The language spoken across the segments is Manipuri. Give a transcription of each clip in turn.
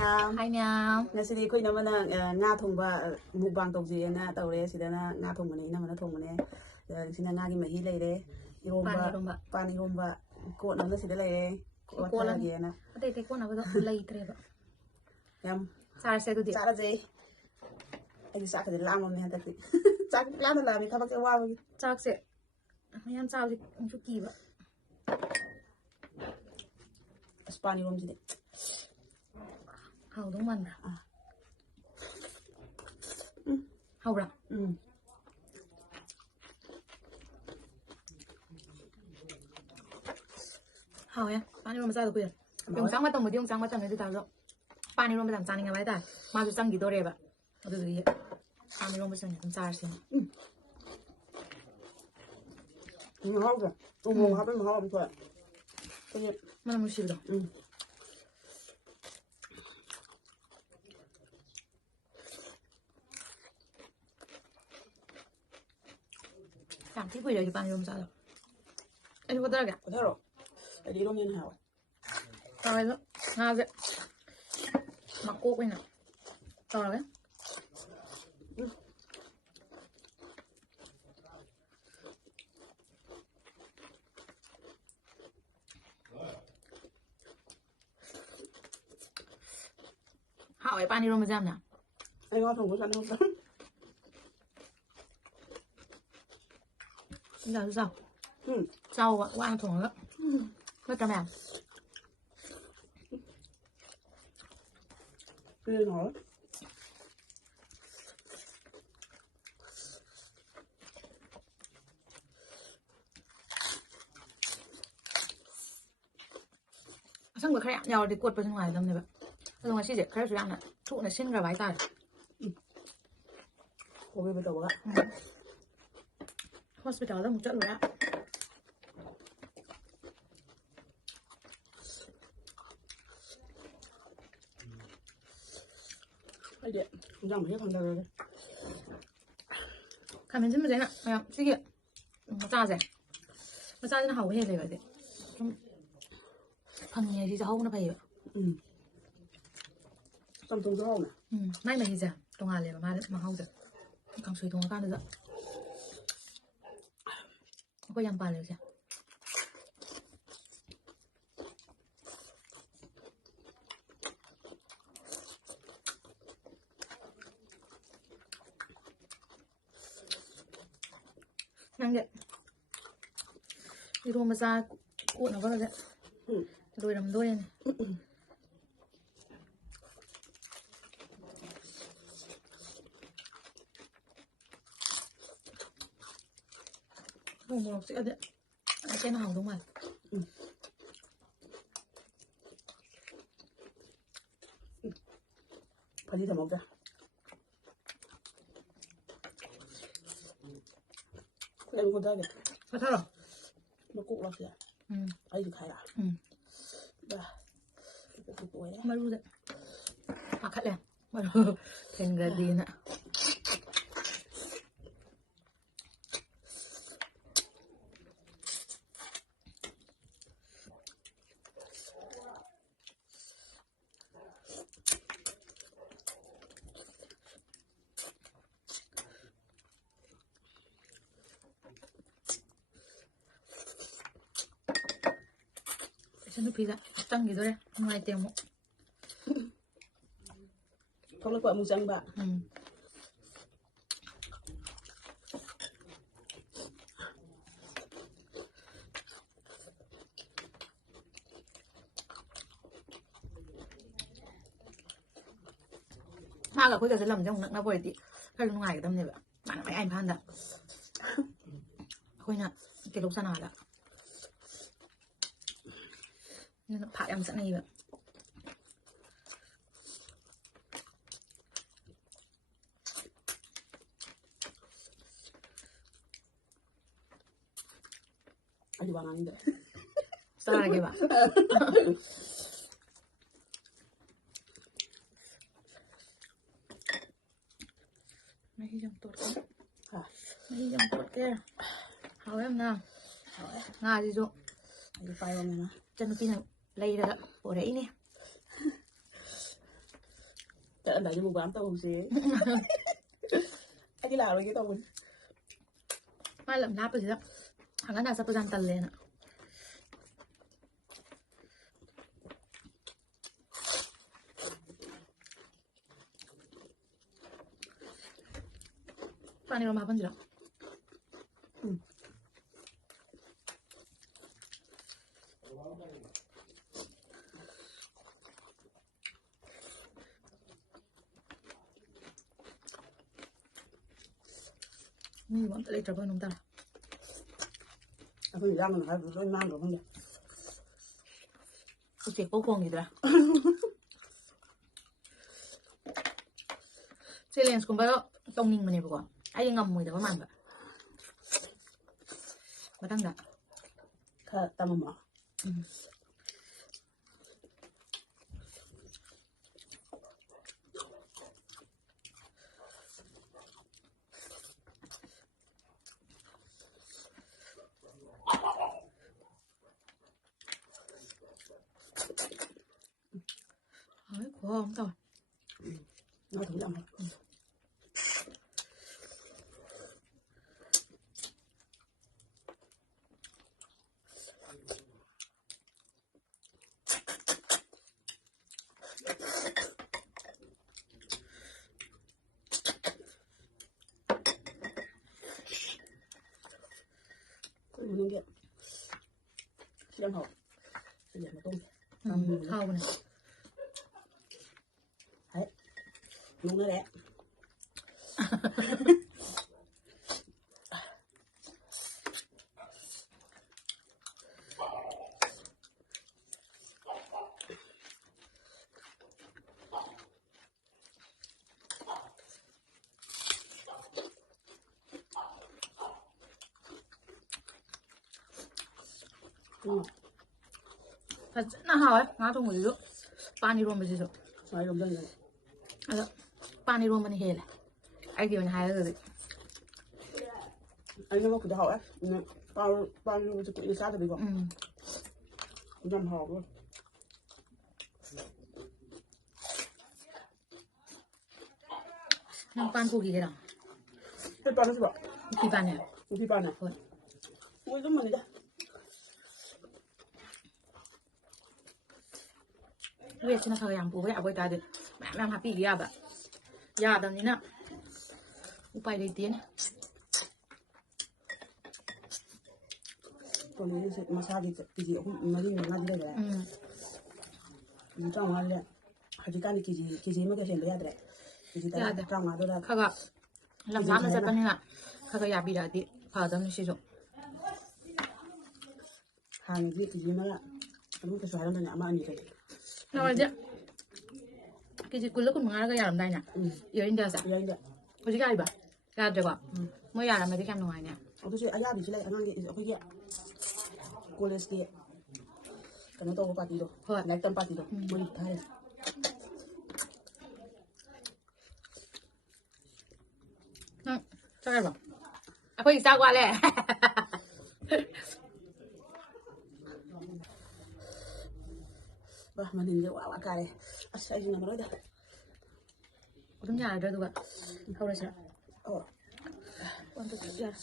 ꯃꯌꯥꯝ ꯍꯥꯏ ꯃꯌꯥꯝ ꯉꯁꯤꯗꯤ ꯑꯩꯈꯣꯏ ꯅꯃꯅ ꯉꯥ ꯊꯣꯡꯕ ꯃꯨꯛꯕꯥꯡ ꯇꯧꯖꯦꯅ ꯇꯧꯔꯦ ꯁꯤꯗꯅ ꯉꯥ ꯊꯣꯡꯕꯅꯦ ꯏꯅꯝꯃꯅ ꯊꯣꯡꯕꯅꯦ ꯁꯤꯅ ꯉꯥꯒꯤ ꯃꯍꯤ ꯂꯩꯔꯦ ꯏꯔꯣꯝꯕ ꯄꯥꯟ ꯏꯔꯣꯝꯕ ꯀꯣꯠꯅꯕꯅ ꯁꯤꯗ ꯂꯩꯔꯦ ꯀꯣꯠꯊꯔꯒꯦꯅ ꯑꯇꯩ ꯀꯣꯠꯅꯕꯗꯣ ꯂꯩꯇ꯭ꯔꯦꯕ ꯌꯥꯝ ꯆꯥꯔꯁꯦ ꯑꯗꯨꯗꯤ ꯆꯥꯔꯁꯦ ꯑꯩꯗꯤ ꯆꯥꯛꯀꯗꯤ ꯂꯥꯝꯃꯕꯅꯦ ꯍꯟꯗꯛꯇꯤ ꯆꯥꯛ ꯂꯥꯝꯅ ꯂꯥꯝꯃꯤ ꯊꯕꯛꯁꯦ ꯋꯥꯕꯒꯤ ꯆꯥꯛꯁꯦ ꯃꯌꯥꯝ ꯆꯥꯕꯗꯤ ꯑꯃꯨꯛꯁꯨ ꯀꯤꯕ ꯑꯁ ꯄꯥꯟ ꯏꯔꯣꯝꯕꯁꯤꯗꯤ ꯍꯥꯎꯗꯧ ꯃꯥꯟꯕ꯭ꯔꯥ ꯍꯥꯎꯕ꯭ꯔꯥ ꯍꯥꯎꯋꯦ ꯄꯥꯟ ꯏꯔꯣꯝꯕ ꯆꯥꯗ ꯀꯨꯏꯔꯦ ꯌꯣꯡꯆꯥꯛ ꯃꯇꯝꯕꯨꯗꯤ ꯌꯣꯡꯆꯥꯛ ꯃꯇꯝꯅꯤ ꯑꯗꯨ ꯇꯥꯔꯁꯨ ꯄꯥꯟ ꯏꯔꯣꯝꯕꯁꯦ ꯌꯥꯝ ꯆꯥꯅꯤꯡꯉꯕ ꯍꯥꯏꯇꯥꯔꯦ ꯃꯥꯁꯨ ꯆꯪꯈꯤꯗꯣꯔꯦꯕ ꯑꯗꯨꯗꯨꯒꯤ ꯄꯥꯟ ꯏꯔꯣꯝꯕꯁꯦ ꯑꯗꯨꯝ ꯆꯥꯔꯁꯤ ꯃꯍꯥꯎꯁꯦ ꯎꯃꯣꯔꯣꯛ ꯍꯥꯞꯄꯩ ꯃꯍꯥꯎ ꯑꯃ ꯊꯣꯛꯑꯦ ꯃꯅꯝ ꯅꯨꯡꯁꯤꯕꯗꯣ ꯌꯥꯝ ꯊꯤ ꯀꯨꯏꯔꯦ ꯑꯩꯗꯤ ꯄꯥꯟ ꯏꯔꯣꯝꯕ ꯆꯥꯗ ꯑꯩꯁꯨ ꯀꯣꯠꯊꯔꯒꯦ ꯀꯣꯠꯊꯔꯣ ꯑꯩꯗꯤ ꯏꯔꯣꯝꯕꯅ ꯍꯥꯎꯋꯦ ꯇꯧꯔꯦꯗꯣ ꯉꯥꯁꯦ ꯃꯀꯣꯛ ꯑꯣꯏꯅ ꯇꯧꯔꯒꯦ ꯍꯥꯎꯋꯦ ꯄꯥꯟ ꯏꯔꯣꯝꯕꯁꯦ ꯌꯥꯝꯅ ꯑꯩ ꯉꯥ ꯊꯣꯡꯕ ꯆꯥꯅꯤꯡꯉꯛꯇ꯭ꯔꯦ ꯆꯥꯎ ꯆꯥꯎ ꯆꯥꯎꯕ ꯋꯥꯅ ꯊꯣꯡꯉꯒ ꯅꯠꯇ꯭ꯔꯥ ꯃꯌꯥꯝ ꯍꯥꯎꯋꯦ ꯑꯁꯪꯕ ꯈꯔ ꯌꯥꯝ ꯌꯥꯎꯔꯗꯤ ꯀꯣꯠꯄꯁꯨ ꯅꯨꯡꯉꯥꯏꯒꯗꯕꯅꯦꯕ ꯑꯗꯣ ꯉꯁꯤꯁꯦ ꯈꯔꯁꯨ ꯌꯥꯝꯅ ꯊꯨꯅ ꯁꯤꯟꯈ꯭ꯔꯕ ꯍꯥꯏꯇꯥꯔꯦ ꯍꯣꯕꯦꯕ ꯇꯧꯕꯒ ꯍꯣꯁꯄꯤꯇꯥꯜꯗ ꯑꯃꯨꯛ ꯆꯠꯂꯨꯔꯦ ꯑꯩꯗꯤ ꯏꯟꯖꯥꯡ ꯃꯍꯤ ꯐꯪꯗꯔꯒꯦ ꯈꯥꯃꯦꯟ ꯁꯤꯟꯕꯁꯦ ꯑꯩꯅ ꯃꯌꯥꯝ ꯁꯤꯒꯤ ꯃꯆꯥꯁꯤꯅ ꯍꯥꯎꯕ ꯍꯦꯜꯂꯦꯕ ꯑꯩꯗꯤ ꯁꯨꯝ ꯐꯪꯉꯦ ꯁꯤ ꯆꯥꯍꯧꯕꯅ ꯐꯩꯌꯦꯕ ꯆꯝꯊꯣꯡꯁꯨ ꯍꯥꯎꯅꯦ ꯃꯥꯏ ꯃꯍꯤꯁꯦ ꯇꯣꯡꯉꯥꯜꯂꯦꯕ ꯃꯥ ꯃꯍꯥꯎꯁꯦ ꯀꯥꯡꯁꯣꯏ ꯊꯣꯡꯉꯀꯥꯟꯗꯨꯗ ꯑꯩꯈꯣꯏ ꯌꯥꯝ ꯄꯥꯜꯂꯦꯕꯁꯦ ꯅꯪꯒꯤ ꯏꯔꯣꯝꯕ ꯆꯥ ꯀꯣꯠꯅꯕꯒꯁꯦ ꯂꯣꯏꯔꯝꯗꯣꯔꯦꯅꯦ ꯃꯣꯔꯣꯛ ꯆꯤꯛꯑꯗꯤ ꯀꯩꯅ ꯍꯥꯎꯗꯧ ꯃꯥꯜꯂꯦ ꯐꯗꯤ ꯊꯝꯍꯧꯗ꯭ꯔꯦ ꯑꯩ ꯀꯣꯠꯊꯒꯦ ꯀꯣꯠꯊꯔꯣ ꯃꯀꯣꯛ ꯂꯥꯛꯁꯤꯗ ꯑꯩꯁꯨ ꯈꯥꯏꯔ ꯃꯔꯨꯗ ꯄꯥꯈꯠꯂꯦ ꯃꯔꯨ ꯊꯦꯡꯈ꯭ꯔꯗꯤꯅ ꯏꯆꯟ ꯅꯨꯄꯤꯒ ꯆꯪꯈꯤꯗꯣꯔꯦ ꯅꯨꯡꯉꯥꯏꯇꯦ ꯑꯃꯨꯛ ꯊꯣꯛꯂꯛꯄ ꯑꯃꯨꯛ ꯆꯪꯕ ꯃꯥꯒ ꯑꯩꯈꯣꯏꯒꯁꯦ ꯂꯝꯁꯦ ꯑꯃꯨꯛ ꯅꯛꯅꯕ ꯑꯣꯏꯔꯗꯤ ꯈꯔꯁꯨ ꯅꯨꯡꯉꯥꯏꯒꯗꯕꯅꯦꯕ ꯃꯥꯅ ꯃꯌꯥꯏ ꯏꯝꯐꯥꯜꯗ ꯑꯩꯈꯣꯏꯅ ꯀꯦꯂꯣꯛ ꯆꯅꯥꯗ ꯑꯗꯨꯅ ꯐꯥꯛ ꯌꯥꯝ ꯆꯠꯅꯩꯕ ꯑꯩꯗꯤ ꯋꯥ ꯉꯥꯡꯅꯤꯡꯗ꯭ꯔꯦ ꯆꯥꯔꯒꯦꯕ ꯃꯍꯤ ꯌꯥꯝ ꯇꯣꯠꯀꯦ ꯃꯍꯤ ꯌꯥꯝ ꯇꯣꯠꯀꯦ ꯍꯥꯎꯋꯦ ꯌꯥꯝꯅ ꯉꯥꯁꯤꯁꯨ ꯑꯩꯗꯤ ꯄꯥꯏꯔꯝꯃꯦꯅ ꯏꯆꯟꯅꯨꯄꯤꯅ ꯂꯩꯔꯒ ꯄꯣꯔꯛꯏꯅꯦ anh đại một bán tao không xí anh đi làm rồi cái tao mình ไม่หลับนับไปสิละทางนั้นน่ะสัปดาห์ตันเลยน่ะปานี่เรามาพันจิละนี่วันอะไรจะเป็นน้ำตา aku bilang kan harus lo mang dong ya กูเจ็บก็ควงอยู่ด้วยเซเลนส์คุณไปก็ต้องนิ่งมันเนี่ยปะกว่าไอ้ยังงำมือแต่ว่ามันแบบมาตั้งแต่ ถ้าตามหมอ เฮ้ยขอหอมต่อ nó thử làm นึ่งเดียวเชียงหอมเสียมาต้ม เข้าไปเนี่ย ลุงนั่นแหละ น่าหาไอ้งาตรงมือดูปานี่รวมไปสิสุด nói đồng dân này แล้วปานี่รวมมันเฮเลยไอ้เดียวมันหายเลย anh nó cứ hỏi bao nhiêu chục cái sát rồi bị gọi nhầm hòm luôn น้ำปานกูกี่กระดัง cái bao nó sẽ bảo กี่ปานเนี่ย cái bao này ui cái mình đây เวชนะเขาอย่างปูไม่เอาไปตายเด็ดแม่ทำปีกยาแบบยาตอนนี้น่ะอุปเลยเตี้ย còn nếu sẽ massage thì gì cũng nói đi ngay đây đấy thì trong ngay đây hay chỉ cần cái gì mà cái chuyện đấy đấy thì ta trong ngay đó เขาก็ลำน้ำมันจะกันนี่แหละเขาก็อยากบีดาดิพอจะไม่ใช่จุ hàng cái gì mà là không cái xoài nó nhà mà anh gì vậy แล้ววันเนี้ยกิจกุลแล้วคุณมึงอะไรก็อยากทำได้เนี่ยเยอะอินเดียสัก vậy đấy กูจะกล้าอีกป่ะกล้าจะป่ะเมื่ออยากทำไม่ได้แค่หน่อยเนี่ย tôi sẽ ai bị cái này anh ăn cái kia cholesterol cái nó to có party đâu này tâm party đâu mới thay ใช่ป่ะอ่ะเพื่อนอีกสักวันแหละ wah mana ni awak kare asal ni nama dah กูต้องอยากด้วยตัวเขาเลยใช่ oh วันตัวอยาก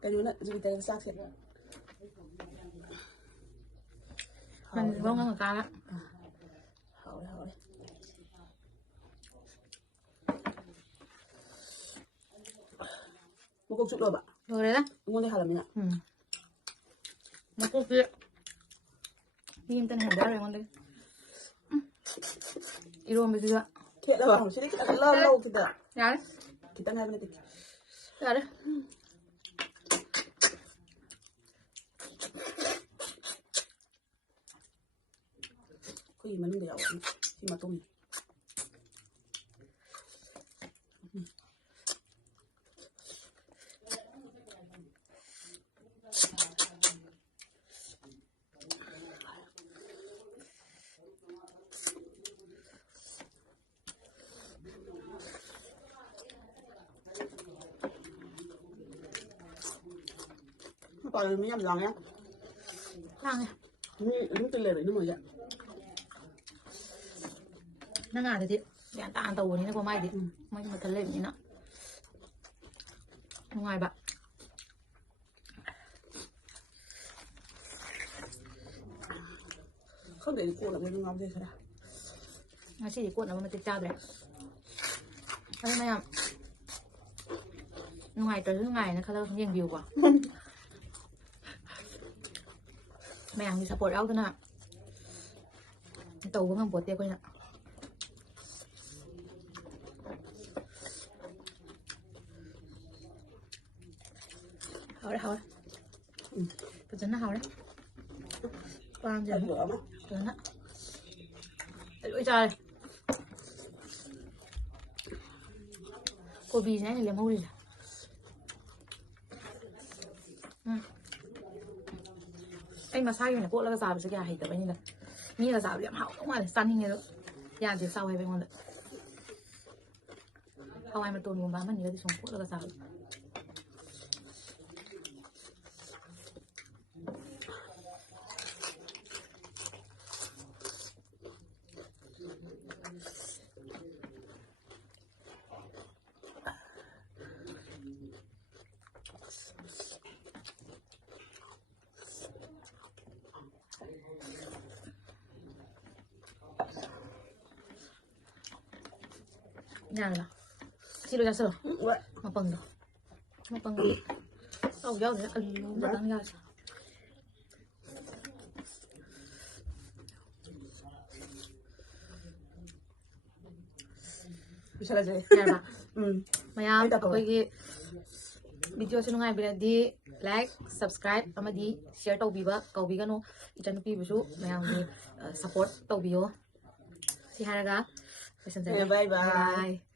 cái nữa là chúng ta xác hiện มันร้องกันกับการละ hảo đấy hảo đấy một cốc súp rồi bạn ดูเลยนะ ngon đấy hả là mình ạ มันก็คือนี่มันจะเห็นได้เลยมันเลยอีรวมไปสิละ thiệt là bảo sẽ kita lâu lâu kita อย่าเลย kita ngay bên này อย่าเลย có gì mà nó dẻo khi mà tôm còn mấy em lòng nhá ล่างเนี่ย đúng tên lệ đấy nó mà vậy นั่งอ่านเลยที อย่างตาอันตัวนี้นะพอไม่ดิไม่มาทะเลแบบนี้เนาะยังไงบะ không để cô là người ngon thế sao nó chỉ cuộn nó màติดจ้าเลยทำไมอ่ะยังไงตัวยังไงนะคะเรายังวิวกว่าแม่งมีสปอร์ตเอาตัวน่ะตัวก็งังปวดเตี้ยก็เนี่ย好嘞好嘞不真的好嘞不然就 bữa mà 真的ôi trời cô bì này là môi anh mà sai này cô là sao bây giờ hay tập như này như là sao điểm hậu không phải săn như thế nhà thì sau hay bên ngoài đấy không ai mà tuần muốn bán mình thì sống cô là sao nhà là xin lỗi sơ mà bằng rồi mà bằng rồi đâu giao thế ăn nó đang ra bisa aja nhà bà mày cái video cho ngay bây giờ đi like subscribe ama đi share tàu bì bá cầu bì cái nó chân bì bữa chú mày đi support tàu bì ó thì hai ra bye bye bye bye